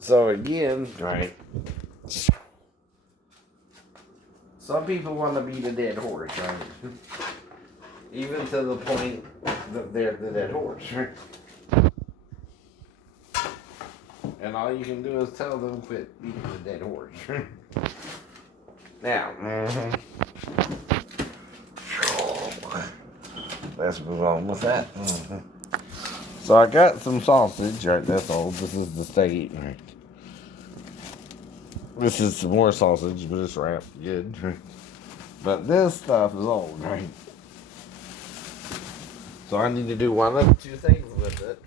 So again, right, some people want to be the dead horse, right? Even to the point that they're the dead horse, right? And all you can do is tell them quit being the dead horse. Now, let's move on with that. So I got some sausage, right? That's old. This is the steak, right? This is some more sausage, but it's wrapped good. Right? But this stuff is old, right? So I need to do one of two things with it.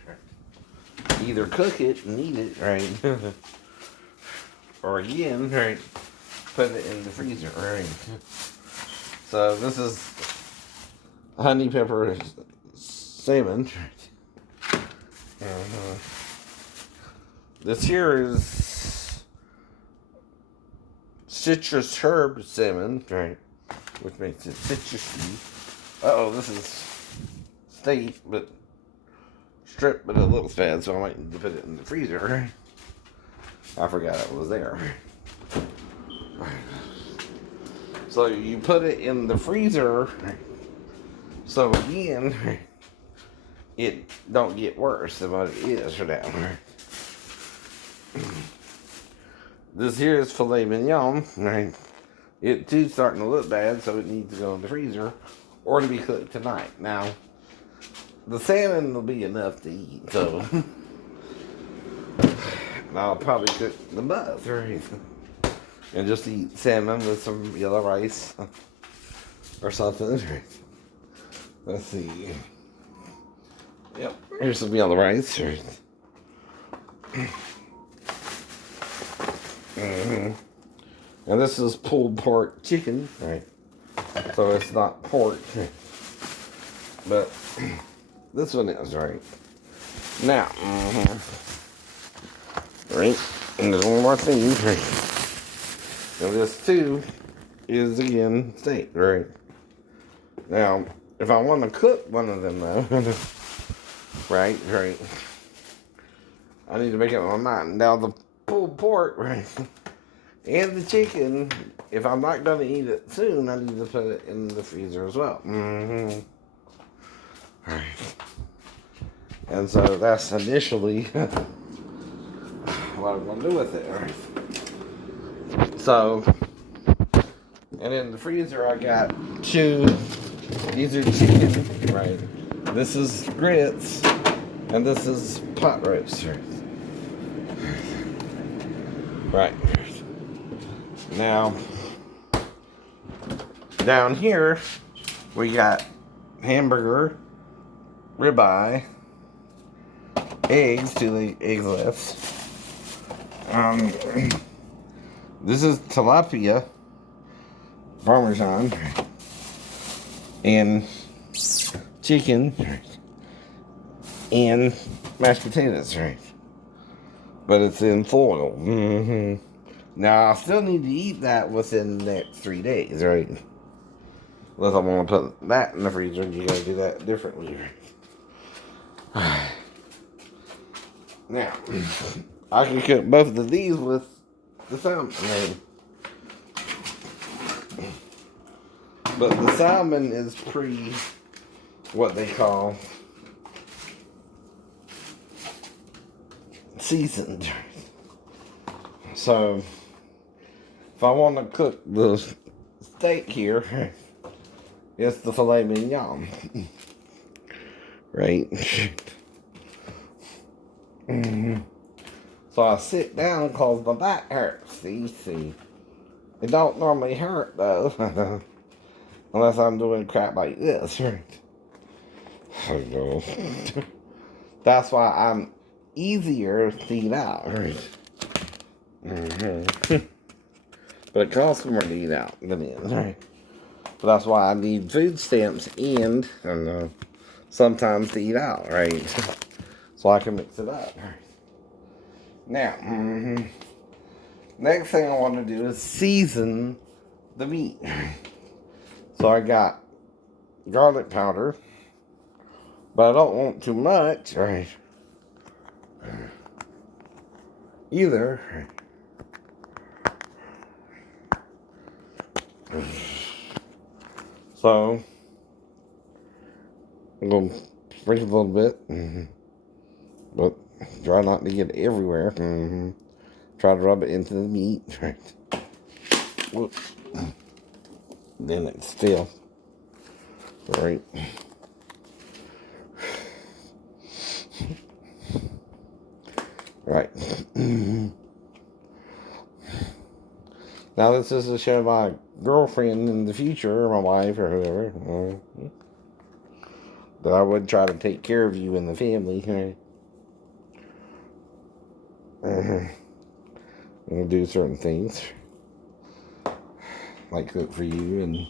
Either cook it and eat it, right? Or again, right, put it in the freezer, right? So this is honey pepper salmon. This here is citrus herb salmon, right? Which makes it citrusy. Oh, this is steak, but stripped, but a little fat, so I might need to put it in the freezer. I forgot it was there. So you put it in the freezer, so again, it don't get worse than what it is for now. This here is filet mignon, right? It too starting to look bad, so it needs to go in the freezer or to be cooked tonight. Now, the salmon will be enough to eat, so I'll probably cook the both, right? And just eat salmon with some yellow rice or something, right? Let's see. Yep, here's some yellow rice, right? And this is pulled pork chicken, right? So it's not pork, but this one is, right? Now, right? And there's one more thing, right? And this too is again steak, right? Now, if I want to cook one of them though, right, I need to make up my mind. Now the pulled pork, right, and the chicken, if I'm not going to eat it soon, I need to put it in the freezer as well. Right. And so that's initially what I'm going to do with it, right? So, and in the freezer I got two, these are chicken, right? This is grits, and this is pot roast, right? Now, down here, we got hamburger, ribeye, eggs, 2 eggs left. This is tilapia, parmesan, and chicken, and mashed potatoes, right? But it's in foil. Now, I still need to eat that within the next 3 days, right? Unless I want to put that in the freezer, you gotta do that differently. Now, I can cook both of these with the salmon. But the salmon is what they call seasoned. So, if I want to cook the steak here, it's the filet mignon, right? So I sit down because my back hurts. See. It don't normally hurt though, unless I'm doing crap like this, right? I know. That's why I'm easier to eat out, right? But it costs more to eat out than in, right? But that's why I need food stamps and sometimes to eat out, right? So I can mix it up, right? Now, next thing I want to do is season the meat. So I got garlic powder, but I don't want too much, right? either. So I'm gonna sprinkle a little bit, but try not to get it everywhere. Try to rub it into the meat. Whoops. Then it's still right. Right. Now this is to show my girlfriend in the future, or my wife, or whoever, that I would try to take care of you and the family. We'll do certain things, like cook for you and.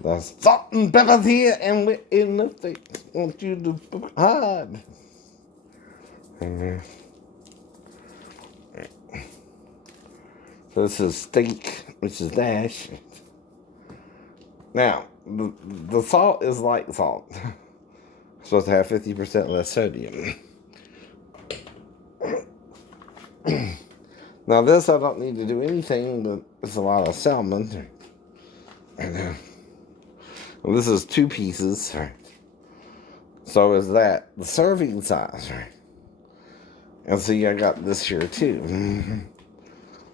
There's salt and pepper here, and we're in the States. Want you to hide. So this is steak, which is dash. Now, the salt is like salt. It's supposed to have 50% less sodium. Now this, I don't need to do anything, but it's a lot of salmon. And well, this is 2 pieces. So is that the serving size. And see, I got this here too.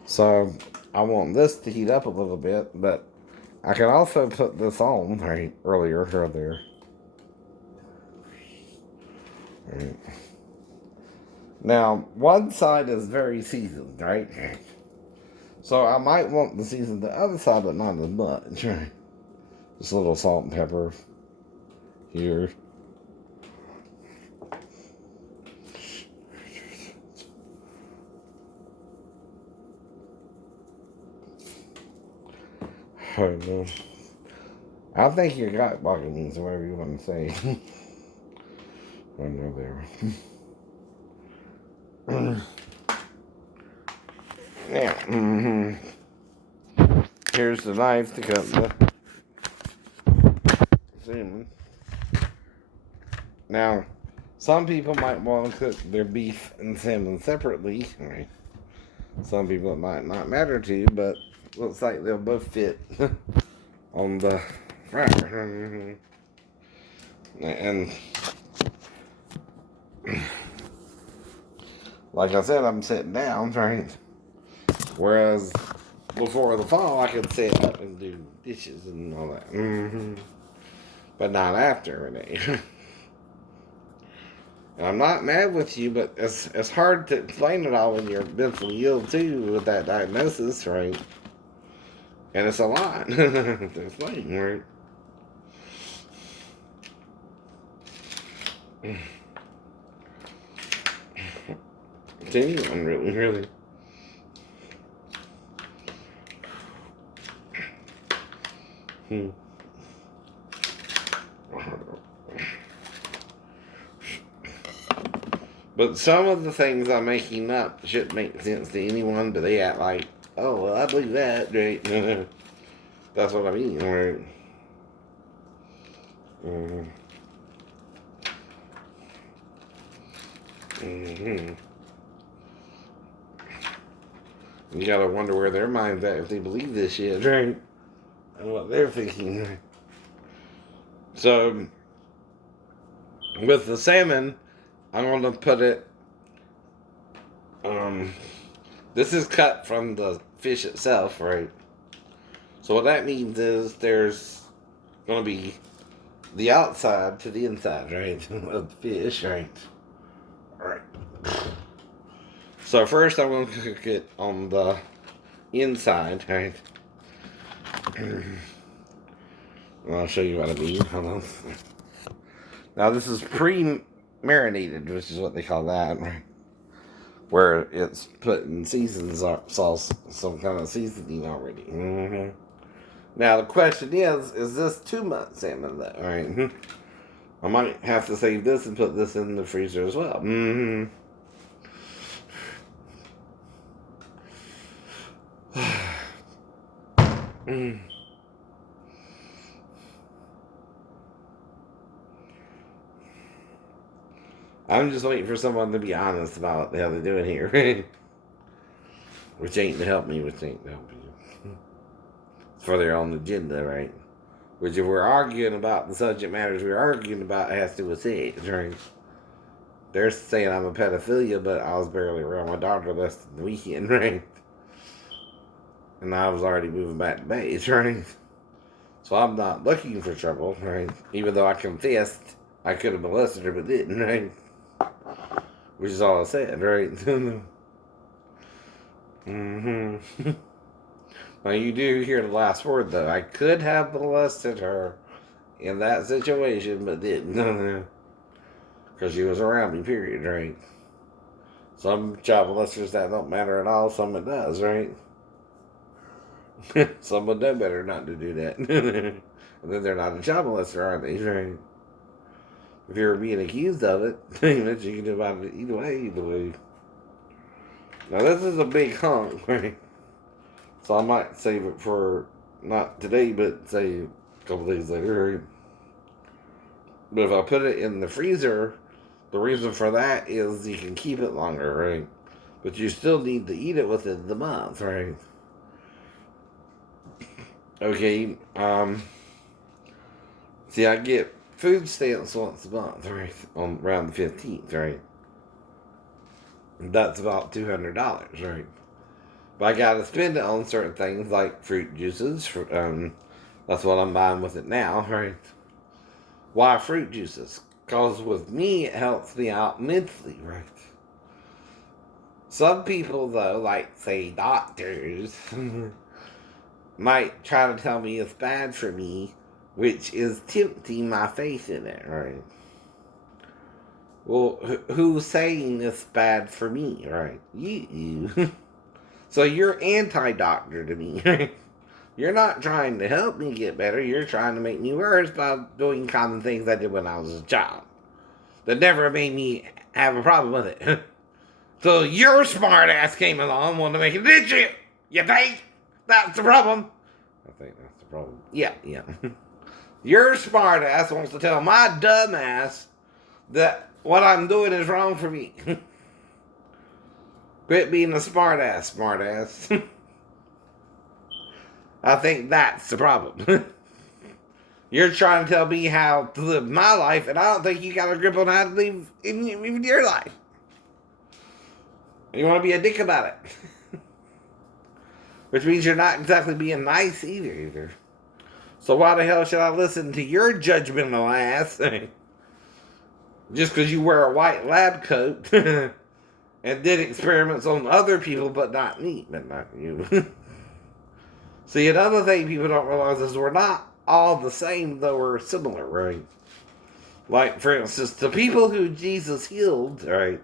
So I want this to heat up a little bit, but I can also put this on earlier. Right. Now, one side is very seasoned, right? So I might want to season the other side, but not as much, right? Just a little salt and pepper here. I think you got buccaneers, whatever you want to say. I know there. Yeah. Here's the knife to cut the salmon. Now, some people might want to cook their beef and salmon separately. Right? Some people it might not matter to, but looks like they'll both fit on the fryer. And like I said, I'm sitting down, right? Whereas before the fall, I could sit up and do dishes and all that. But not after every day. And I'm not mad with you, but it's hard to explain it all when you're mentally ill too with that diagnosis, right? And it's a lot to explain, right? To anyone, really. But some of the things I'm making up should make sense to anyone, but they act like, oh, well, I believe that, right? That's what I mean, right? You gotta wonder where their mind's at if they believe this shit, right? And what they're thinking. So, with the salmon, I'm gonna put it. This is cut from the fish itself, right? So what that means is there's gonna be the outside to the inside, right, of the fish, right? All right. So first, I'm gonna cook it on the inside, right? And I'll show you what I mean. Hold on. Now this is pre-marinated, which is what they call that, right? Where it's put in seasoned sauce, some kind of seasoning already. Now the question is this 2-month salmon? That right? I might have to save this and put this in the freezer as well. I'm just waiting for someone to be honest about what the hell they're doing here. Which ain't to help me, which ain't to help you. It's for their own agenda, right? Which if we're arguing about the subject matters we're arguing about, it has to do with sex, right? They're saying I'm a pedophilia, but I was barely around my daughter less than the weekend, right? And I was already moving back to base, right? So I'm not looking for trouble, right? Even though I confessed I could have molested her, but didn't, right? Which is all I said, right? Mm-hmm. Now you do hear the last word, though. I could have molested her in that situation, but didn't. Because she was around me, period, right? Some child molesters, that don't matter at all. Some it does, right? Some would know better not to do that. And then they're not a child molester, are they, right? If you're being accused of it, you can do about it either way. Now, this is a big hunk, right? So I might save it for, not today, but say a couple days later, right? But if I put it in the freezer, the reason for that is you can keep it longer, right? But you still need to eat it within the month, right? Okay, see, I get food stamps once a month, right? On around the 15th, right? That's about $200, right? But I gotta spend it on certain things like fruit juices. That's what I'm buying with it now, right? Why fruit juices? Because with me, it helps me out mentally, right? Some people, though, like, say, doctors, might try to tell me it's bad for me, which is tempting my faith in it, right? Well, who's saying it's bad for me, right? You. So you're anti-doctor to me, right? You're not trying to help me get better. You're trying to make me worse by doing common things I did when I was a child that never made me have a problem with it. So your smart ass came along, wanted to make it. Did you? You think that's the problem? I think that's the problem. Yeah. Your smart ass wants to tell my dumb ass that what I'm doing is wrong for me. Quit being a smart ass. I think that's the problem. You're trying to tell me how to live my life, and I don't think you got a grip on how to live in your life. You want to be a dick about it. Which means you're not exactly being nice either. So why the hell should I listen to your judgmental ass? Just because you wear a white lab coat and did experiments on other people, but not me, but not you. See, another thing people don't realize is we're not all the same, though we're similar, right? Like, for instance, the people who Jesus healed, right,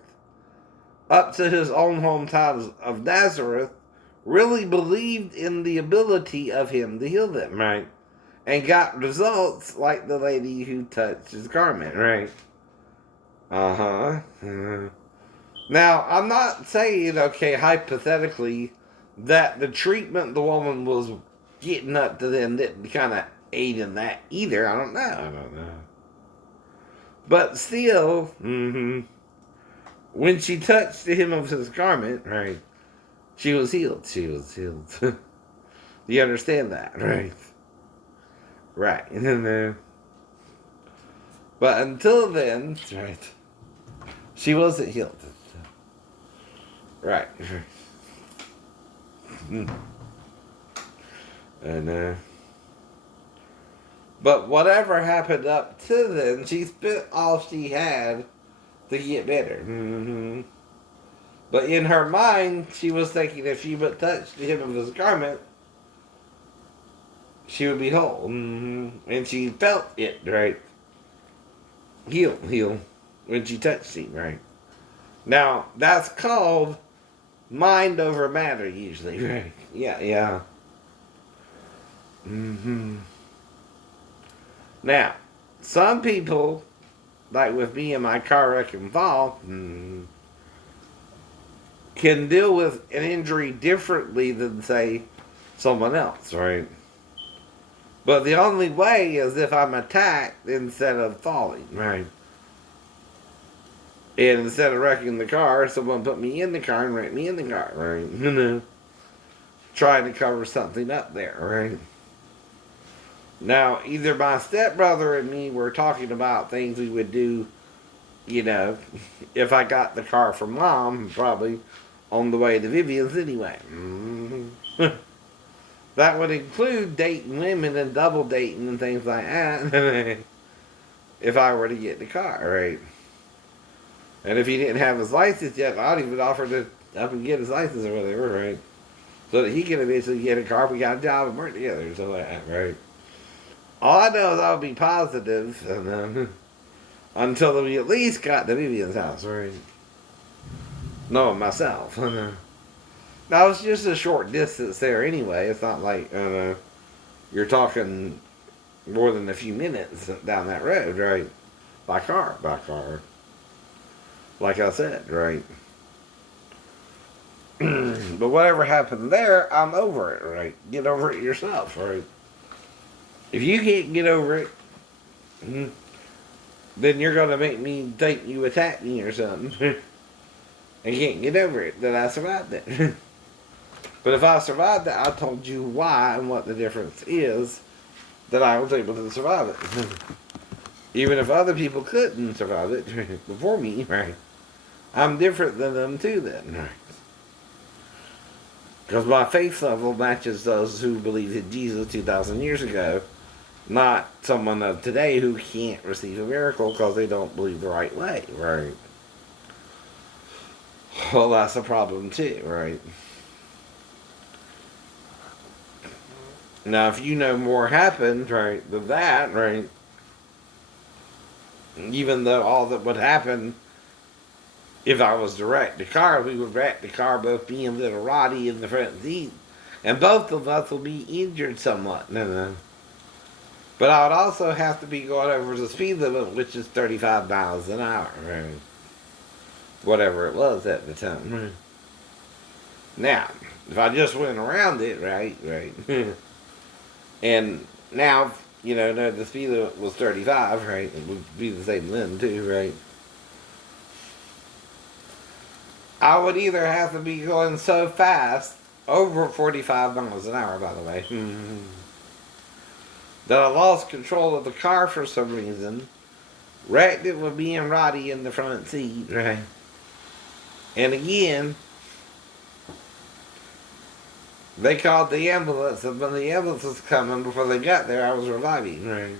up to his own hometown of Nazareth, really believed in the ability of him to heal them, right? And got results like the lady who touched his garment, right? Now, I'm not saying, okay, hypothetically, that the treatment the woman was getting up to them didn't kind of aid in that either. I don't know. But still, when she touched the hem of his garment, right, she was healed. Do you understand that, right? Right. But until then, right, she wasn't healed. Right. And but whatever happened up to then, she spent all she had to get better. But in her mind, she was thinking if she but touched the hem of his garment, she would be whole. And she felt it, right? Heal, when she touched him, right? Now, that's called mind over matter, usually, right? Yeah. Now, some people, like with me and my car wreck and fall, can deal with an injury differently than, say, someone else, right? But the only way is if I'm attacked instead of falling, right? And instead of wrecking the car, someone put me in the car and wrecked me in the car, right? Trying to cover something up there, right? Now, either my stepbrother and me were talking about things we would do, you know, if I got the car from Mom, probably on the way to Vivian's anyway. That would include dating women and double dating and things like that. If I were to get the car, right? And if he didn't have his license yet, I'd even offer to up and get his license or whatever, right? So that he can eventually get a car if we got a job and work together or something like that, right? All I know is I'll be positive and, until we at least got to Vivian's house, right? Knowing myself. Now, it's just a short distance there anyway. It's not like you're talking more than a few minutes down that road, right? By car. Like I said, right? But whatever happened there, I'm over it, right? Get over it yourself, right? If you can't get over it, then you're going to make me think you attacked me or something. And can't get over it, that I survived it. But if I survived it, I told you why and what the difference is that I was able to survive it. Even if other people couldn't survive it before me, right? I'm different than them too then, right? Because my faith level matches those who believed in Jesus 2,000 years ago, not someone of today who can't receive a miracle because they don't believe the right way, right? Well, that's a problem too, right? Now, if you know more happened, right, than that, right, even though all that would happen if I was to wreck the car, we would wreck the car, both me and little Roddy in the front seat, and both of us will be injured somewhat. But I would also have to be going over the speed limit, which is 35 miles an hour, right? Whatever it was at the time. Now, if I just went around it, right, and now, no, the speed limit was 35, right? It would be the same then, too, right? I would either have to be going so fast, over 45 miles an hour, by the way, that I lost control of the car for some reason, wrecked it with me and Roddy in the front seat, right? And again, they called the ambulance, and when the ambulance was coming, before they got there, I was reviving, right?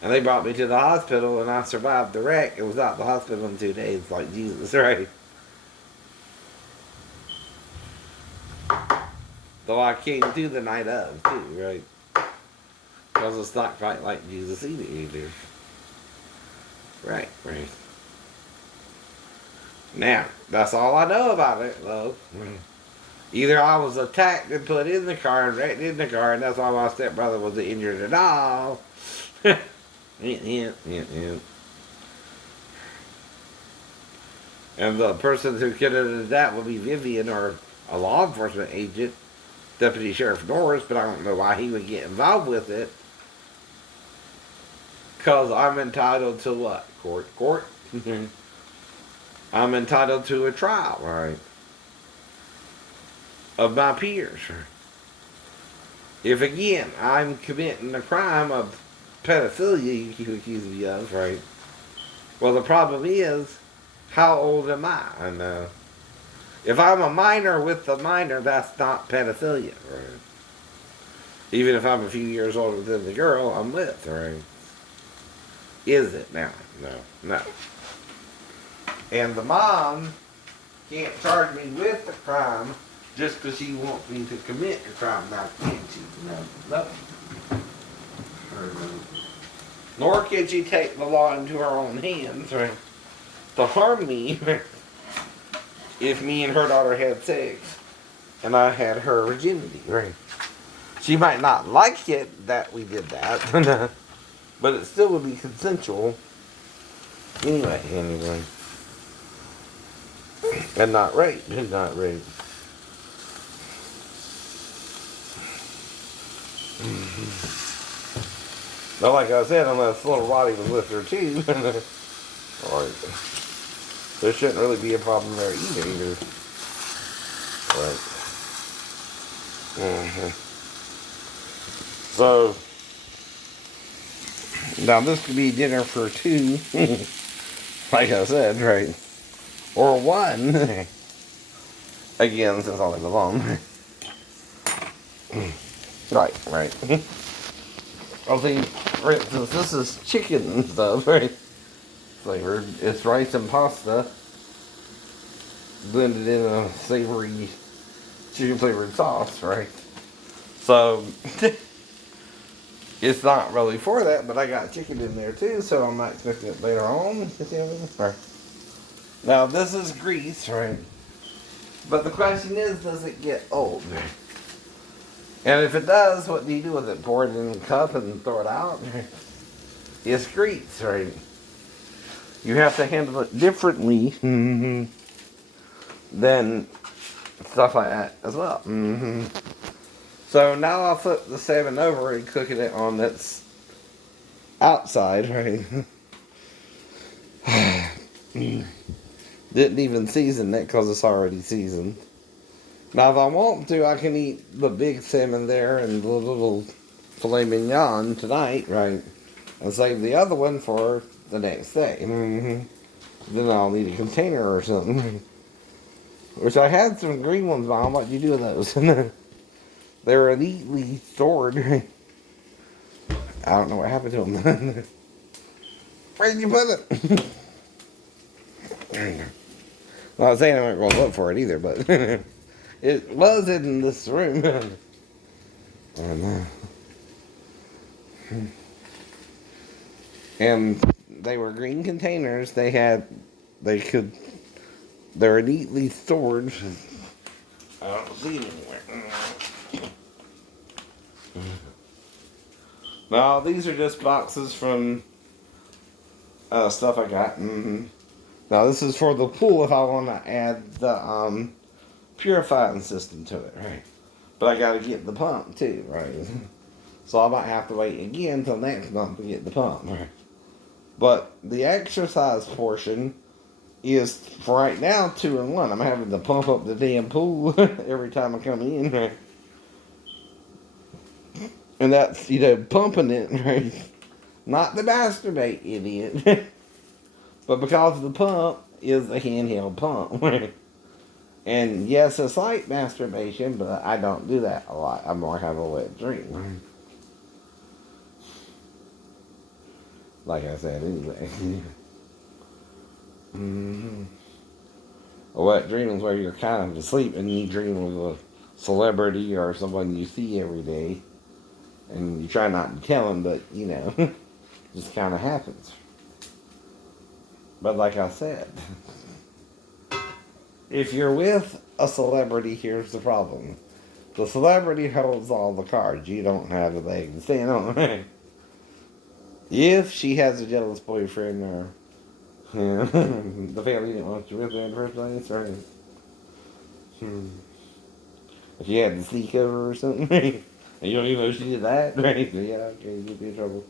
And they brought me to the hospital, and I survived the wreck. It was out the hospital in 2 days, like Jesus, right? Though I came to the night of, too, right? Because it's not quite like Jesus either. Right. Now, that's all I know about it, though. Either I was attacked and put in the car and wrecked in the car, and that's why my stepbrother was injured at all. Yeah. And the person who could have done that would be Vivian or a law enforcement agent, Deputy Sheriff Norris, but I don't know why he would get involved with it. Because I'm entitled to what? Court? I'm entitled to a trial, right? Of my peers. If again, I'm committing a crime of pedophilia, you accuse me of, right? Well, the problem is, how old am I? And if I'm a minor with the minor, that's not pedophilia, right? Even if I'm a few years older than the girl I'm with, right? Is it now? No. And the mom can't charge me with the crime just because she wants me to commit the crime. Now, can't she? No. Nor can she take the law into her own hands, right? To harm me if me and her daughter had sex and I had her virginity, right? She might not like it that we did that, but it still would be consensual anyway. And not rape. But like I said, unless little Roddy was with her too. Right. There shouldn't really be a problem there either. Right. So, now this could be dinner for two, like I said, right? Or one. Again, since I live alone. Right. I think, for instance, this is chicken and stuff, right? Flavored. It's rice and pasta blended in a savory chicken flavored sauce, right? So, it's not really for that, but I got chicken in there too, so I might expect it later on. Right. Now, this is grease, right? But the question is, does it get old? And if it does, what do you do with it? Pour it in a cup and throw it out? It's grease, right? You have to handle it differently than stuff like that as well. So now I'll flip the salmon over and cooking it on its outside, right? Didn't even season it because it's already seasoned. Now, if I want to, I can eat the big salmon there and the little filet mignon tonight, right? And save the other one for the next day. Then I'll need a container or something. Which I had some green ones, Mom. What do you do with those? They're neatly stored. I don't know what happened to them. Where did you put it? Well, I was saying I wasn't going to look for it either, but it was in this room. And they were green containers. They were neatly stored. I don't see it anywhere. No, these are just boxes from stuff I got. Now this is for the pool if I want to add the purifying system to it, right? But I got to get the pump too, right? So I might have to wait again till next month to get the pump, right? But the exercise portion is for right now 2-in-1. I'm having to pump up the damn pool every time I come in, right? And that's, pumping it, right? Not the masturbate, idiot. But because the pump is a handheld pump, right? And yes, it's like masturbation, but I don't do that a lot. I more have a wet dream. Like I said, anyway. A wet dream is where you're kind of asleep and you dream of a celebrity or someone you see every day. And you try not to tell them, but, just kind of happens. But like I said, if you're with a celebrity, here's the problem. The celebrity holds all the cards. You don't have the leg to stand on. If she has a jealous boyfriend or the family didn't want you with her in the first place, right? If she had to sneak over or something, and you don't even know she did that, right? Yeah, okay, you'll be in trouble.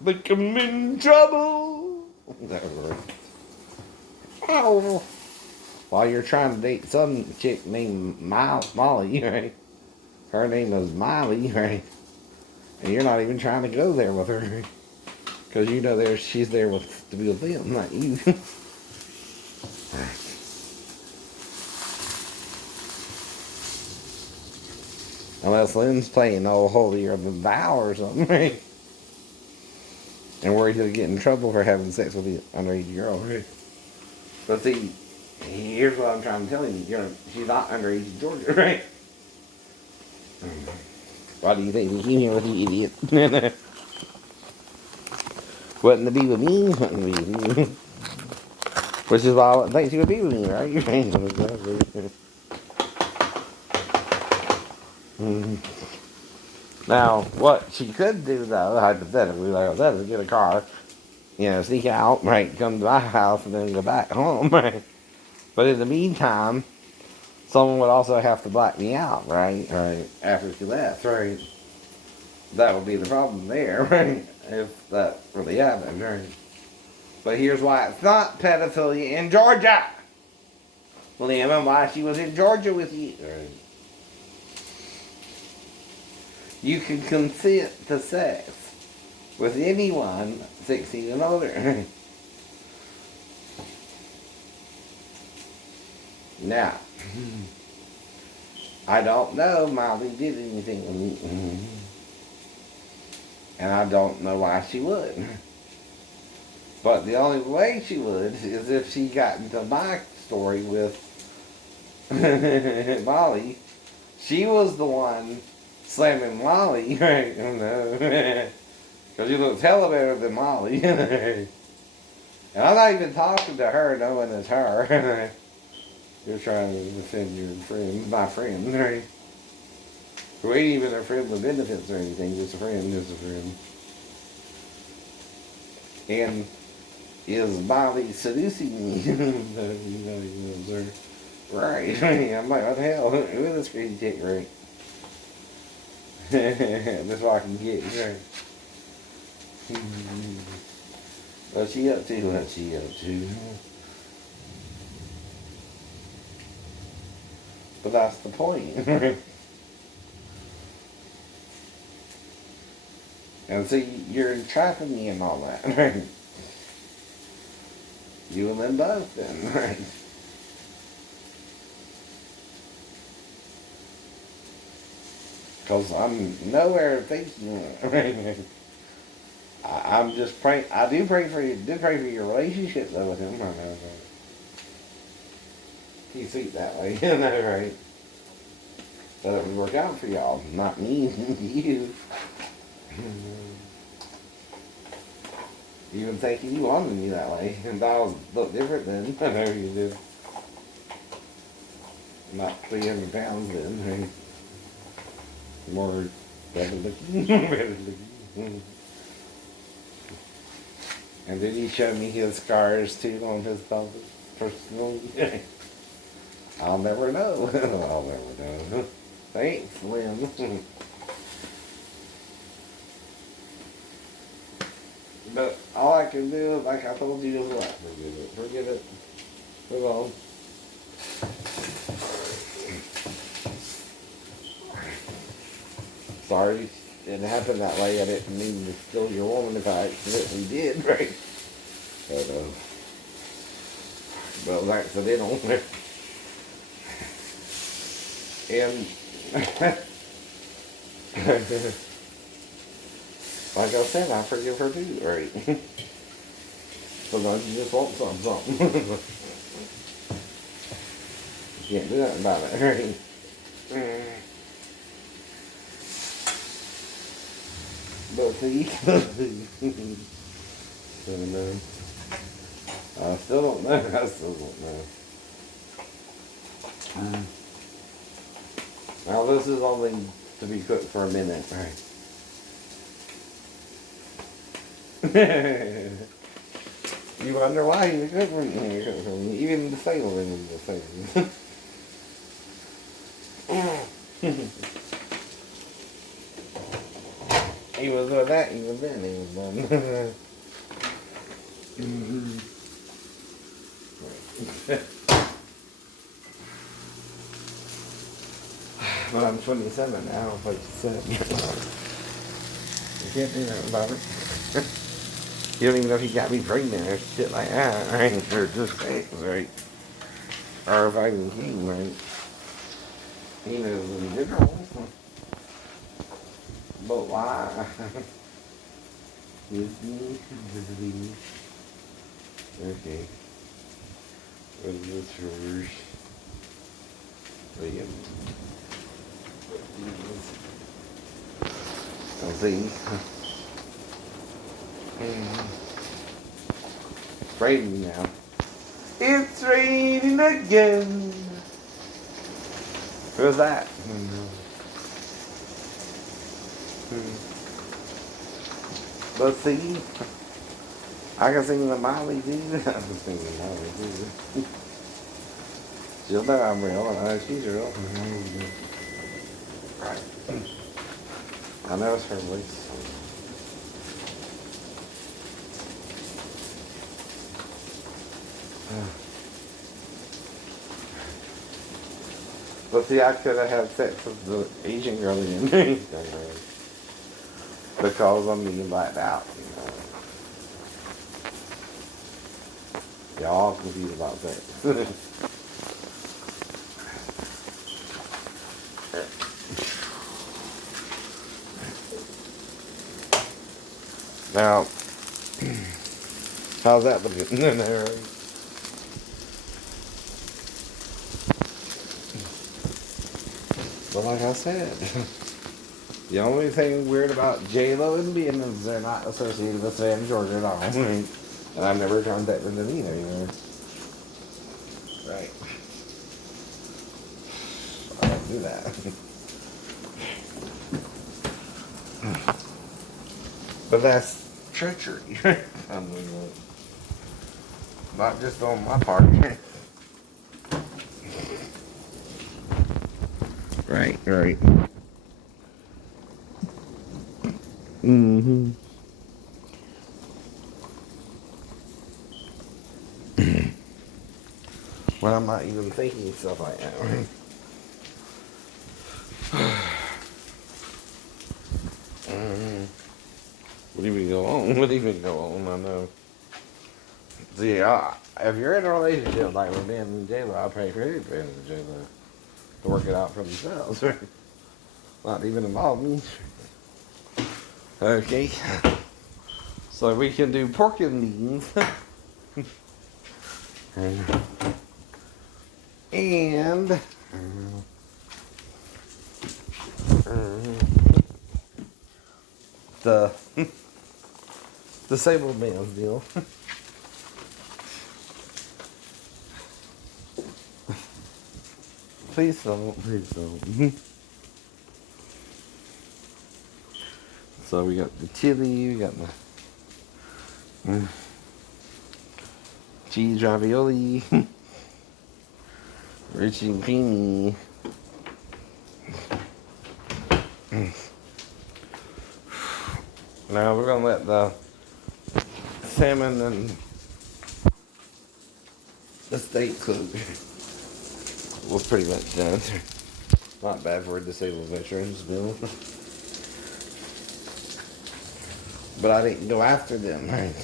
Look, I'm in trouble. That was right. Ow. While you're trying to date some chick named Molly, right? Her name is Miley, right? And you're not even trying to go there with her. Because she's there to be with them, not you. Unless Lynn's playing all holier than thou or something, right? And worried he'll get in trouble for having sex with the underage girl, right? But see, here's what I'm trying to tell you. She's not underage in Georgia, right? Why do you think he came here with you, idiot? Wasn't to be with me, wasn't to be with you. Which is why I wouldn't think she would be with me, right? Now, what she could do, though, hypothetically, like I said, is get a car, sneak out, right, come to my house, and then go back home, right? But in the meantime, someone would also have to black me out, right? Right, after she left, right? That would be the problem there, right? If that really happened, right? But here's why it's not pedophilia in Georgia. Liam, and why she was in Georgia with you. Right. You can consent to sex with anyone 16 and older. Now, I don't know Molly did anything with me. And I don't know why she would. But the only way she would is if she got into my story with Molly. She was the one slamming Molly, right? Because you look hella better than Molly. And I'm not even talking to her knowing it's her. You're trying to defend your friend, my friend, right? Who ain't even a friend with benefits or anything, just a friend, And is Molly seducing me? Right. I'm like, what the hell? Who is this crazy chick, right? That's what I can get, right? What's she up to? What's she up to? But that's the point. And see, you're trapping me and all that, right? You and them both then, right? Because I'm nowhere thinking, right? I'm just praying. I do pray for you. Do pray for your relationship though with him. He's sweet that way, you know, right? But it would work out for y'all, not me, you. Even thinking you wanted me that way, and I was look different then. I know you did. Not 300 pounds then, right? More better looking, better looking. And then he showed me his scars too on his pelvis, personally. I'll never know. I'll never know. Thanks, Lynn. But all I can do, like I told you, is what? Forget it. Forget it. Move on. Sorry it happened that way. I didn't mean to steal your woman if I accidentally did, right? But it was accidental. And like I said, I forgive her too, right? Sometimes you just want something. You can't do nothing about it, right? But see, don't know. I still don't know. I still don't know. Now this is only to be cooked for a minute, right? You wonder why he cooked for me. Even the sailor in the sailor. He was doing that, he was then, he was done. But I'm 27 now, like you said. You can't do that about it. You don't even know if he got me pregnant or shit like that, right? Or just sex, right? Or if I even came, right? He knows in general. But why? Okay. What is this yours? William. I'll see. It's raining now. It's raining again. Who's that? Let's see. I can sing the Molly too. I'm just singing Molly too. She'll know I'm real. I know she's real. Right. I know it's her voice. But see, I could have had sex with the Asian girl again. Because I'm being blacked out. Y'all confused about sex. Now, how's that looking? But like I said, the only thing weird about J-Lo and Ben is they're not associated with Savannah, Georgia at all. And I've never contacted them either. Right. I don't do that. But that's treachery. I mean, not just on my part. Right. Mm-hmm. Well, I'm not even thinking stuff like that, right? What even go on? What even go on? I know. See, if you're in a relationship like with Ben and J-Lo, I'll pay for it, Ben and J-Lo to work it out for themselves, right? Not even involve me. Okay. So we can do pork and beans. And the disabled man's deal. Please don't. So we got the chili, we got the cheese ravioli, rich and creamy. Now we're gonna let the salmon and the steak cook. Was pretty much done. Not bad for a disabled veterans bill. But I didn't go after them. Right?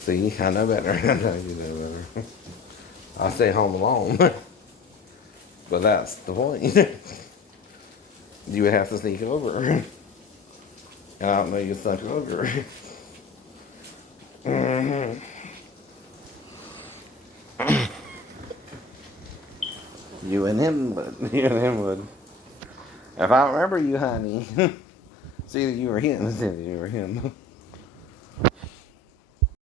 See, I know better. I know you know better. I stay home alone. But that's the point. You would have to sneak over. And I don't know you snuck over. You and him would. If I remember you, honey. It's either you or him. It's either you or him.